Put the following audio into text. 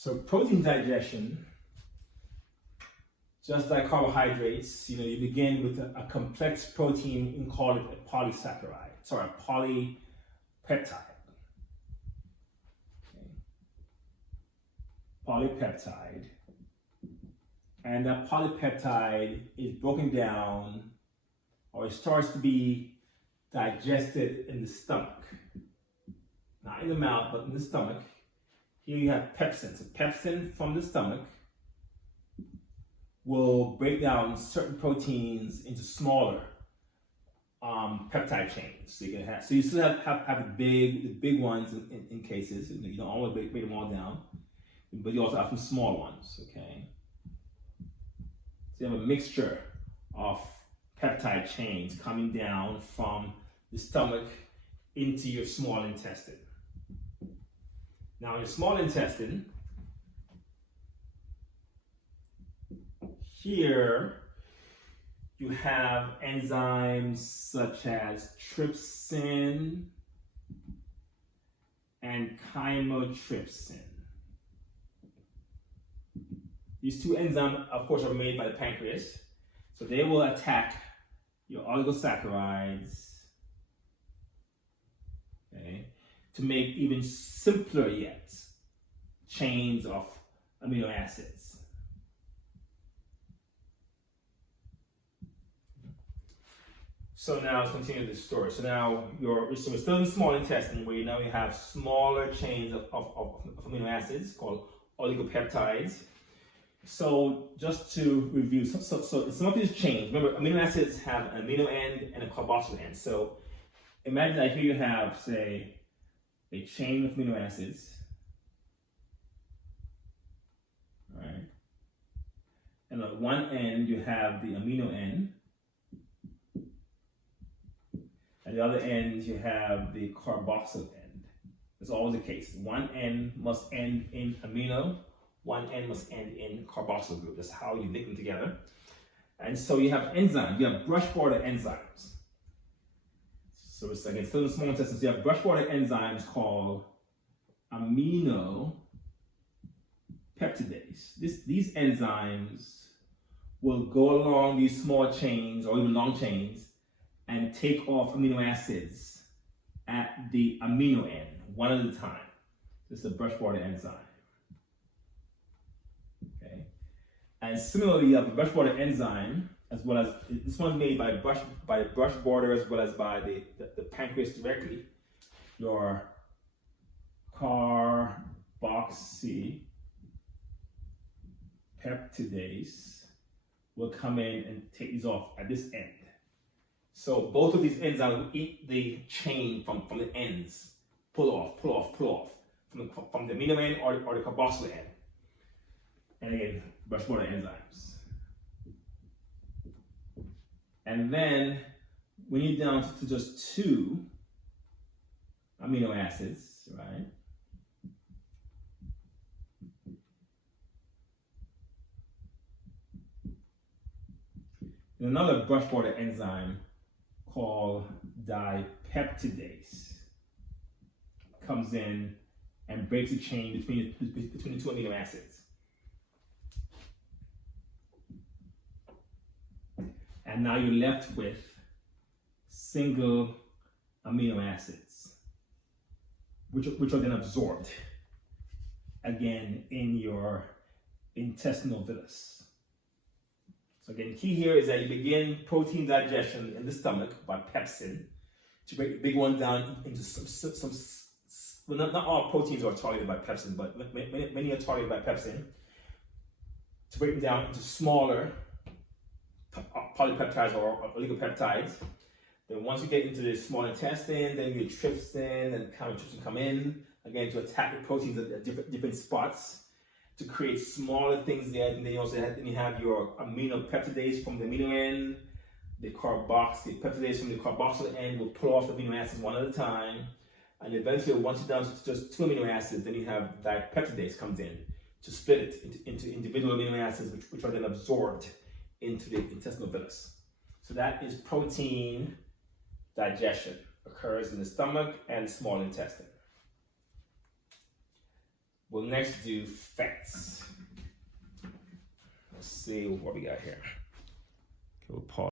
So protein digestion, just like carbohydrates, you begin with a complex protein and call it a polysaccharide, sorry, a polypeptide. Okay. Polypeptide. And that polypeptide is broken down, or it starts to be digested in the stomach. Not in the mouth, but in the stomach. Here you have pepsin. So pepsin from the stomach will break down certain proteins into smaller peptide chains. So you still have the big ones in cases. You don't always break them all down, but you also have some small ones. Okay. So you have a mixture of peptide chains coming down from the stomach into your small intestine. Now, in your small intestine, here you have enzymes such as trypsin and chymotrypsin. These two enzymes, of course, are made by the pancreas, so they will attack your oligosaccharides, okay, to make even simpler yet chains of amino acids. So now let's continue this story. So now we're still in the small intestine, where now you have smaller chains of amino acids called oligopeptides. So just to review, so some of these chains, remember, amino acids have an amino end and a carboxyl end. So imagine that here you have, say, a chain of amino acids, right? And on one end you have the amino end, and the other end you have the carboxyl end. That's always the case. One end must end in amino, one end must end in carboxyl group. That's how you link them together. And so you have enzymes, you have brush border enzymes. So it's again still in the small intestine. So you have brush border enzymes called Amino Peptidase. These enzymes will go along these small chains or even long chains and take off amino acids at the amino end, one at a time. This is a brush border enzyme. Okay. And similarly, you have a brush border enzyme, as well as this one's made by the brush border as well as by the pancreas directly. Your carboxypeptidase will come in and take these off at this end. So both of these enzymes will eat the chain from the ends, pull off from the amino end or the carboxyl end. And again, brush border enzymes. And then when you're down to just two amino acids, right? And another brush border enzyme called dipeptidase comes in and breaks the chain between the two amino acids. And now you're left with single amino acids, which are then absorbed again in your intestinal villus. So again, key here is that you begin protein digestion in the stomach by pepsin to break the big one down into some well, not all proteins are targeted by pepsin, but many are targeted by pepsin to break them down into smaller polypeptides or oligopeptides. Then once you get into the small intestine, then your trypsin and chymotrypsin come in, again, to attack the proteins at different spots to create smaller things there. And then you have your amino peptidase from the amino end, the carboxypeptidase from the carboxyl end will pull off the amino acids one at a time. And eventually, once you're down to just two amino acids, then you have dipeptidase comes in to split it into individual amino acids, which are then absorbed into the intestinal villus. So that is protein digestion. Occurs in the stomach and small intestine. We'll next do fats. Let's see what we got here. Okay, we'll pause.